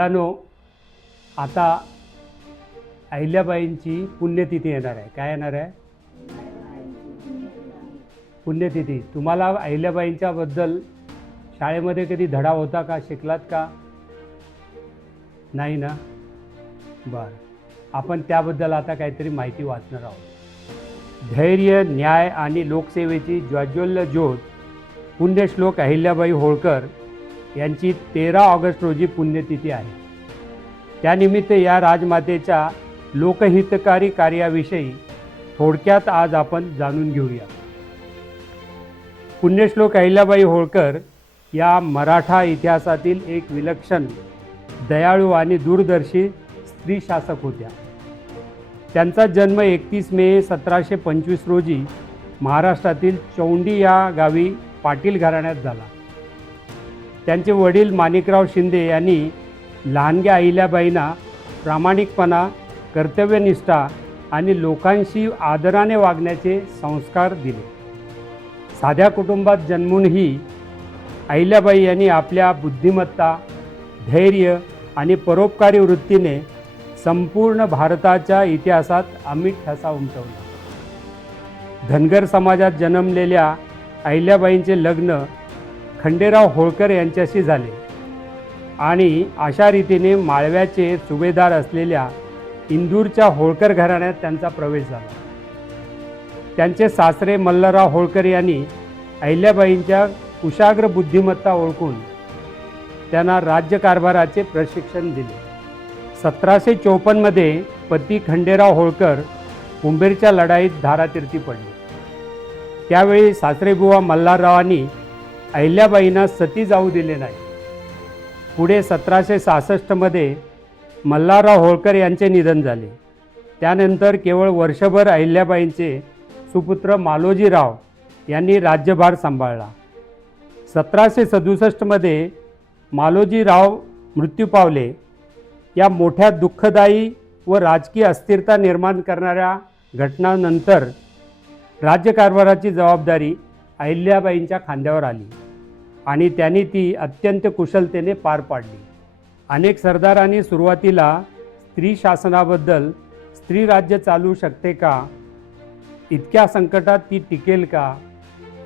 मुलांनो, आता अहिल्याबाईंची पुण्यतिथी येणार आहे. काय येणार आहे? पुण्यतिथी. तुम्हाला अहिल्याबाईंच्या बद्दल शाळेमध्ये कधी धडा होता का? शिकलात का? नाही ना? बरं, आपण त्याबद्दल आता काहीतरी माहिती वाचणार आहोत. धैर्य, न्याय आणि लोकसेवेची ज्वाज्वल्य ज्योत पुण्यश्लोक अहिल्याबाई होळकर यांची 13 ऑगस्ट रोजी पुण्यतिथी आहे. त्यानिमित्त या राजमातेच्या लोकहितकारी कार्याविषयी थोडक्यात आज आपण जाणून घेऊया. पुण्यश्लोक अहिल्याबाई होळकर या मराठा इतिहासातील एक विलक्षण, दयाळू आणि दूरदर्शी स्त्री शासक होत्या. त्यांचा जन्म 31 मे 1725 रोजी महाराष्ट्रातील चौंडी या गावी पाटील घराण्यात झाला. त्यांचे वडील माणिकराव शिंदे यांनी लहानग्या अहिल्याबाईंना प्रामाणिकपणा, कर्तव्यनिष्ठा आणि लोकांशी आदराने वागण्याचे संस्कार दिले. साध्या कुटुंबात जन्मूनही अहिल्याबाई यांनी आपल्या बुद्धिमत्ता, धैर्य आणि परोपकारी वृत्तीने संपूर्ण भारताच्या इतिहासात अमिट ठसा उमटवला. धनगर समाजात जन्मलेल्या अहिल्याबाईंचे लग्न खंडेराव होळकर यांच्याशी झाले आणि अशा रीतीने माळव्याचे सुभेदार असलेल्या इंदूरच्या होळकर घराण्यात त्यांचा प्रवेश झाला. त्यांचे सासरे मल्हारराव होळकर यांनी अहिल्याबाईंच्या कुशाग्र बुद्धिमत्ता ओळखून त्यांना राज्यकारभाराचे प्रशिक्षण दिले. 1754 मध्ये पती खंडेराव होळकर कुंभेरच्या लढाईत धारातीर्थी पडले. त्यावेळी सासरेबुवा मल्हाररावांनी अहिल्याबाईंना सती जाऊ दिले नाही. पुढे 1766 मध्ये मल्हारराव होळकर यांचे निधन झाले. त्यानंतर केवळ वर्षभर अहिल्याबाईंचे सुपुत्र मालोजीराव यांनी राज्यभार सांभाळला. 1767 मध्ये मालोजीराव मृत्यू पावले. या मोठ्या दुःखदायी व राजकीय अस्थिरता निर्माण करणाऱ्या घटनांनंतर राज्यकारभाराची जबाबदारी अहिल्याबाईंच्या खांद्यावर आली आणि त्यांनी ती अत्यंत कुशलतेने पार पाडली. अनेक सरदारांनी सुरुवातीला स्त्री शासनाबद्दल, स्त्री राज्य चालू शकते का, इतक्या संकटात ती टिकेल का,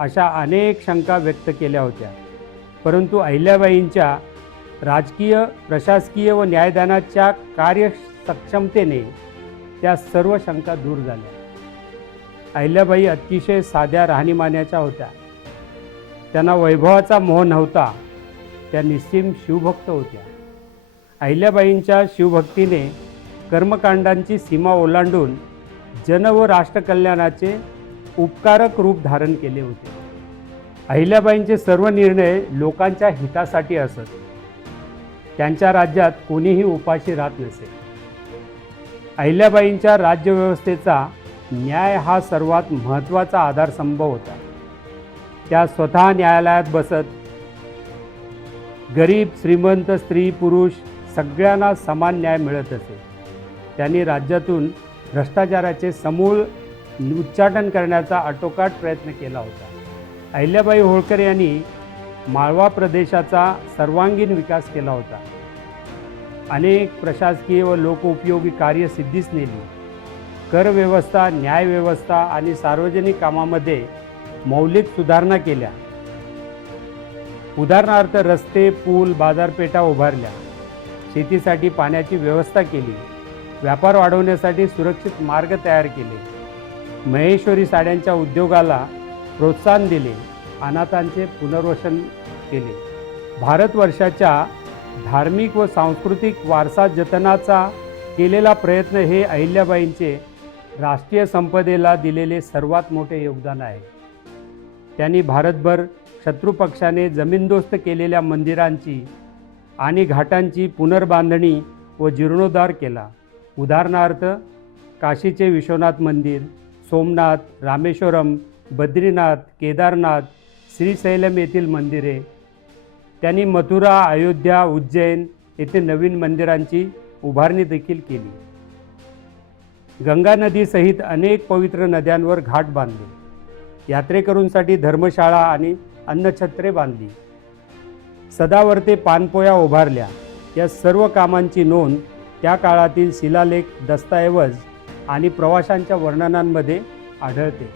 अशा अनेक शंका व्यक्त केल्या होत्या. परंतु अहिल्याबाईंच्या राजकीय, प्रशासकीय व न्यायदानाच्या कार्यसक्षमतेने त्या सर्व शंका दूर झाल्या. अहिल्याबाई अतिशय साध्या राहणीमानाच्या होत्या. त्यांना वैभवाचा मोह नव्हता. त्या निस्सीम शिवभक्त होत्या. अहिल्याबाईंच्या शिवभक्तीने कर्मकांडांची सीमा ओलांडून जन व राष्ट्रकल्याणाचे उपकारक रूप धारण केले होते. अहिल्याबाईंचे सर्व निर्णय लोकांच्या हितासाठी असत. त्यांच्या राज्यात कोणीही उपाशी राहत नसे. अहिल्याबाईंच्या राज्यव्यवस्थेचा न्याय हा सर्वात महत्त्वाचा आधारस्तंभ होता. त्या स्वतः न्यायालयात बसत. गरीब, श्रीमंत, स्त्री, पुरुष सगळ्यांना समान न्याय मिळत असे. त्यांनी राज्यातून भ्रष्टाचाराचे समूळ उच्चाटन करण्याचा आटोकाट प्रयत्न केला होता. अहिल्याबाई होळकर यांनी माळवा प्रदेशाचा सर्वांगीण विकास केला होता. अनेक प्रशासकीय व लोकोपयोगी कार्य सिद्धीस नेली. करव्यवस्था, न्यायव्यवस्था आणि सार्वजनिक कामामध्ये मौलिक सुधारणा केल्या. उदाहरणार्थ रस्ते, पूल, बाजारपेठा उभारल्या. शेतीसाठी पाण्याची व्यवस्था केली. व्यापार वाढवण्यासाठी सुरक्षित मार्ग तयार केले. महेश्वरी साड्यांच्या उद्योगाला प्रोत्साहन दिले. अनाथांचे पुनर्वसन केले. भारतवर्षाच्या धार्मिक व सांस्कृतिक वारसा जतनाचा केलेला प्रयत्न हे अहिल्याबाईंचे राष्ट्रीय संपदेला दिलेले सर्वात मोठे योगदान आहे. त्यांनी भारतभर शत्रुपक्षाने जमीनदोस्त केलेल्या मंदिरांची आणि घाटांची पुनर्बांधणी व जीर्णोद्धार केला. उदाहरणार्थ काशीचे विश्वनाथ मंदिर, सोमनाथ, रामेश्वरम, बद्रीनाथ, केदारनाथ, श्रीशैलम येथील मंदिरे. त्यांनी मथुरा, अयोध्या, उज्जैन येथे नवीन मंदिरांची उभारणी देखील केली. गंगा नदीसहित अनेक पवित्र नद्यांवर घाट बांधले. यात्रेकरूंसाठी धर्मशाळा आणि अन्नछत्रे बांधली. सदावर्ते पाणपोया उभारल्या. या सर्व कामांची नोंद त्या काळातील शिलालेख, दस्तऐवज आणि प्रवाशांच्या वर्णनांमध्ये आढळते.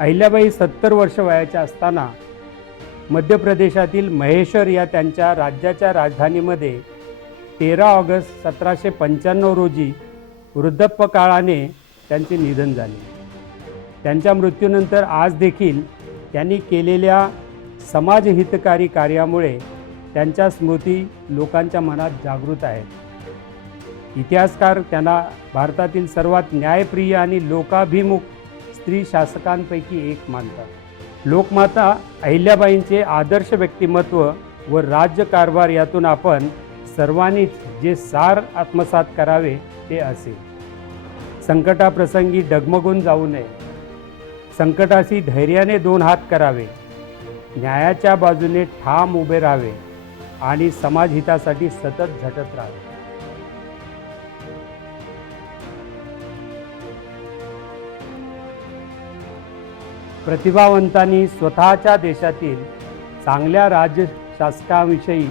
अहिल्याबाई 70 वर्ष वयाच्या असताना मध्य प्रदेशातील महेश्वर या त्यांच्या राज्याच्या राजधानीमध्ये 13 ऑगस्ट 1795 रोजी वृद्धापकाळाने त्यांचे निधन झाले. त्यांच्या मृत्यूनंतर आज देखील त्यांनी केलेल्या समाजहितकारी कार्यामुळे त्यांच्या स्मृती लोकांच्या मनात जागृत आहेत. इतिहासकार त्यांना भारतातील सर्वात न्यायप्रिय आणि लोकाभिमुख स्त्री शासकांपैकी एक मानतात. लोकमाता अहिल्याबाईंचे आदर्श व्यक्तिमत्व व राज्यकारभार यातून आपण सर्वांनीच जे सार आत्मसात करावे ते असे. संकटाप्रसंगी डगमगून जाऊ नये, संकटाशी धैर्याने 2 हात करावे, न्यायाच्या बाजूने ठाम उभे राहावे आणि समाजहितासाठी सतत झटत राहावे. प्रतिभावंतांनी स्वतःच्या देशातील चांगल्या राज्यशासकाविषयी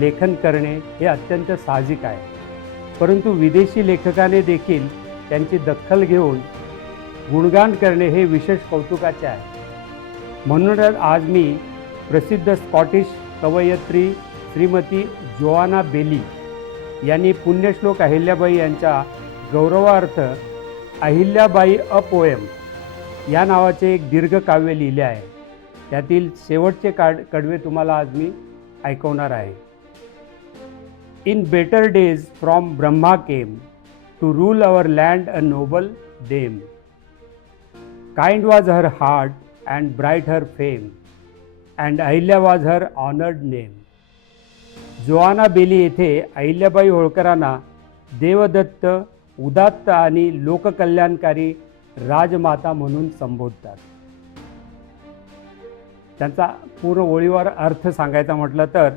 लेखन करणे हे अत्यंत साहजिक आहे, परंतु विदेशी लेखकाने देखील त्यांची दखल घेऊन गुणगान करणे हे विशेष कौतुकाचे आहे. म्हणूनच आज मी प्रसिद्ध स्कॉटिश कवयित्री श्रीमती जोआना बेली यांनी पुण्यश्लोक अहिल्याबाई यांच्या गौरवार्थ अहिल्याबाई अ पोएम या नावाचे एक दीर्घ काव्य लिहिले आहे. त्यातील शेवटचे कडवे तुम्हाला आज मी ऐकवणार आहे. In better days from Brahma came to rule our land a noble dame. Kind was her heart and bright her fame and Ahilya was her honoured name. Joanna Baillie येथे अहिल्याबाई होळकरांना देवदत्त, उदात्त आणि लोककल्याणकारी राजमाता म्हणून संबोधतात. त्यांचा पूर्ण ओळीवर अर्थ सांगायचा म्हटलं तर,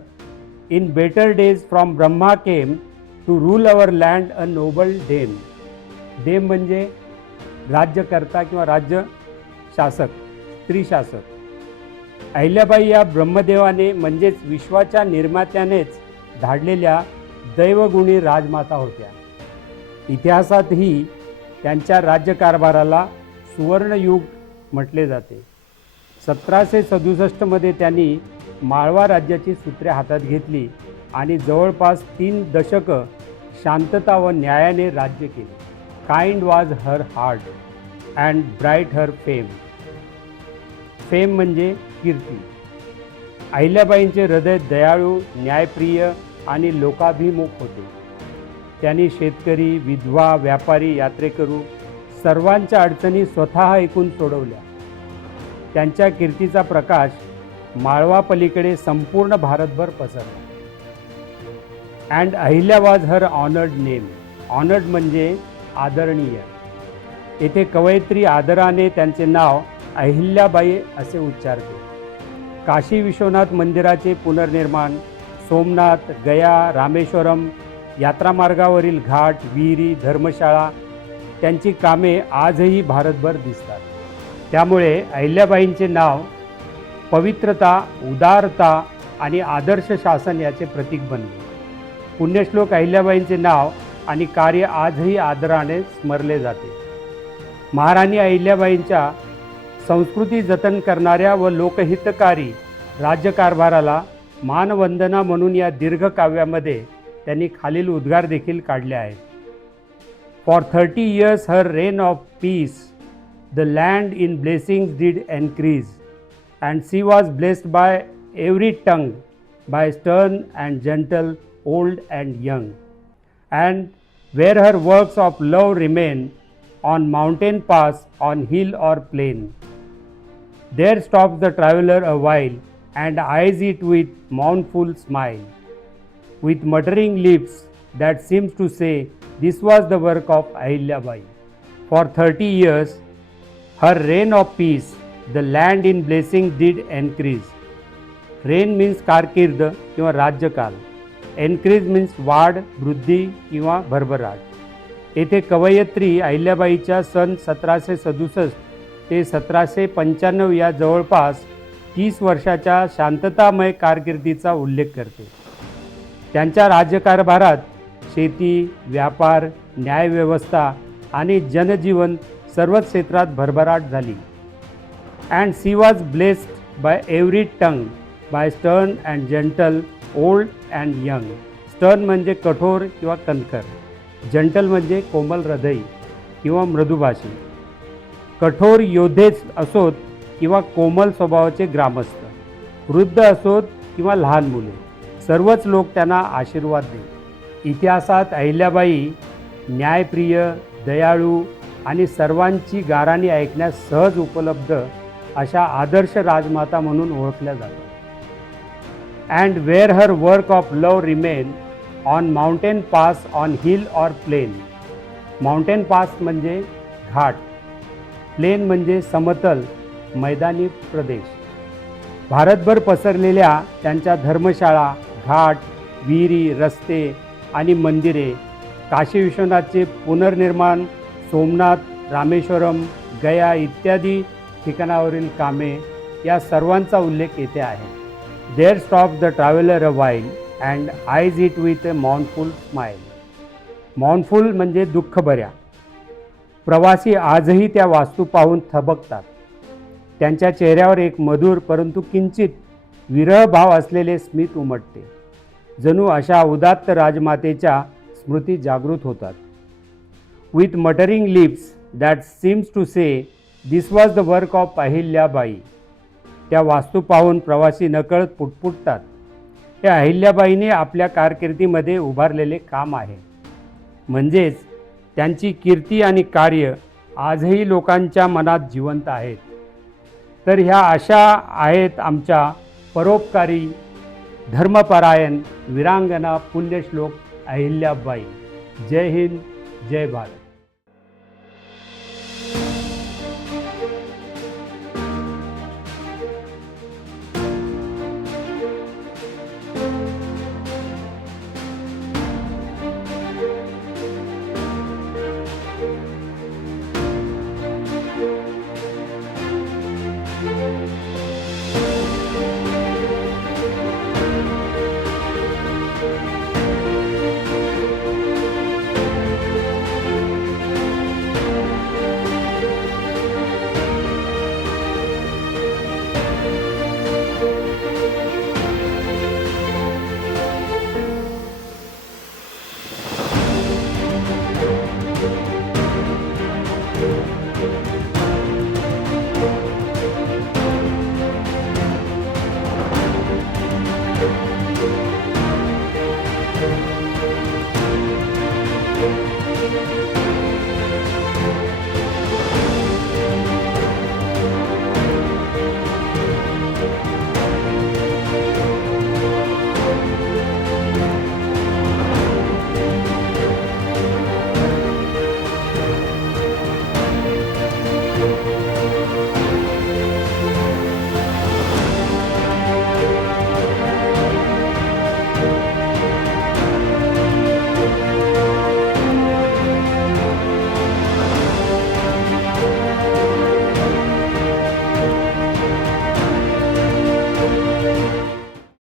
in better days from Brahma came to rule our land a noble dame. Dame म्हणजे राज्यकर्ता किंवा राज्य शासक, स्त्री शासक. अहिल्याबाई या ब्रह्मदेवाने म्हणजेच विश्वाच्या निर्मात्यानेच धाडलेल्या दैवगुणी राजमाता होत्या. इतिहासातही त्यांच्या राज्यकारभाराला सुवर्णयुग म्हटले जाते. 1767 मध्ये त्यांनी माळवा राज्याची सूत्रे हातात घेतली आणि जवळपास 3 दशकं शांतता व न्यायाने राज्य केले. Kind was her heart and bright her fame. Fame म्हणजे कीर्ती. अहिल्याबाईंचे हृदय दयाळू, न्यायप्रिय आणि लोकाभिमुख होते. त्यांनी शेतकरी, विधवा, व्यापारी, यात्रेकरू सर्वांच्या अडचणी स्वतः ऐकून सोडवल्या. त्यांच्या कीर्तीचा प्रकाश माळवापलीकडे संपूर्ण भारतभर पसरला. And Ahilya was her honoured name. Honoured म्हणजे आदरणीय. येथे कवयित्री आदराने त्यांचे नाव अहिल्याबाई असे उच्चारते. काशी विश्वनाथ मंदिराचे पुनर्निर्माण, सोमनाथ, गया, रामेश्वरम यात्रामार्गावरील घाट, विहिरी, धर्मशाळा त्यांची कामे आजही भारतभर दिसतात. त्यामुळे अहिल्याबाईंचे नाव पवित्रता, उदारता आणि आदर्श शासन याचे प्रतीक बनले. पुण्यश्लोक अहिल्याबाईंचे नाव आणि कार्य आजही आदराने स्मरले जाते. महाराणी अहिल्याबाईंच्या संस्कृती जतन करणाऱ्या व लोकहितकारी राज्यकारभाराला मानवंदना म्हणून या दीर्घ काव्यामध्ये त्यांनी खालील उद्गार देखील काढले आहेत. For 30 years her reign of peace, the land in blessings did increase, and she was blessed by every tongue, by stern and gentle, old and young. And where her works of love remain, on mountain pass, on hill or plain, there stops the traveler a while, and eyes it with mournful smile, with muttering lips that seems to say, this was the work of Ahilyabai. For 30 years, her reign of peace, the land in blessing did increase. Reign means कारकीर्द किंवा राज्यकाल. Increase means वाढ, वृद्धी किंवा भरभराट. येथे कवयित्री अहिल्याबाईच्या सन 1767 ते 1795 या जवळपास 30 वर्षाच्या शांततामय कारकिर्दीचा उल्लेख करते. त्यांच्या राज्यकारभारात शेती, व्यापार, न्यायव्यवस्था आणि जनजीवन सर्वच क्षेत्रात भरभराट झाली. And she was blessed by every tongue, by stern and gentle, old and young. Stern म्हणजे कठोर किंवा कणखर, जंटल म्हणजे कोमल हृदयी किंवा मृदुभाषी. कठोर योद्धेच असोत किंवा कोमल स्वभावाचे ग्रामस्थ, वृद्ध असोत किंवा लहान मुले, सर्वच लोक त्यांना आशीर्वाद देत. इतिहासात अहिल्याबाई न्यायप्रिय, दयाळू आणि सर्वांची गाऱ्हाणी ऐकण्यास सहज उपलब्ध अशा आदर्श राजमाता म्हणून ओळखल्या जातात. And where her work of love remain on mountain pass, on hill or plain. Mountain pass म्हणजे घाट, प्लेन म्हणजे समतल मैदानी प्रदेश. भारतभर पसरलेल्या त्यांच्या धर्मशाळा, घाट, विहिरी, रस्ते आणि मंदिरे, काशी विश्वनाथचे पुनर्निर्माण, सोमनाथ, रामेश्वरम, गया इत्यादी ठिकाणावरील कामे या सर्वांचा उल्लेख येथे आहे. There stop the traveller a while and eyes it with a mournful smile. Mournful म्हणजे दुःख बऱ्या. प्रवासी आजही त्या वास्तू पाहून थबकतात. त्यांच्या चेहऱ्यावर एक मधुर परंतु किंचित विरह भाव असलेले स्मित उमटते. जणू अशा उदात्त राजमातेच्या स्मृती जागृत होतात. With muttering lips that seems to say this was the work of Ahilyabai. त्या वास्तू पाहून प्रवासी नकळत पुटपुटतात. हे अहिल्याबाईने आपल्या कारकिर्दीमध्ये उभारलेले काम आहे. म्हणजेच त्यांची कीर्ती आणि कार्य आजही लोकांच्या मनात जिवंत आहेत. तर ह्या अशा आहेत आमच्या परोपकारी, धर्मपरायण, वीरांगना, पुण्यश्लोक अहिल्याबाई. जय हिंद, जय भारत.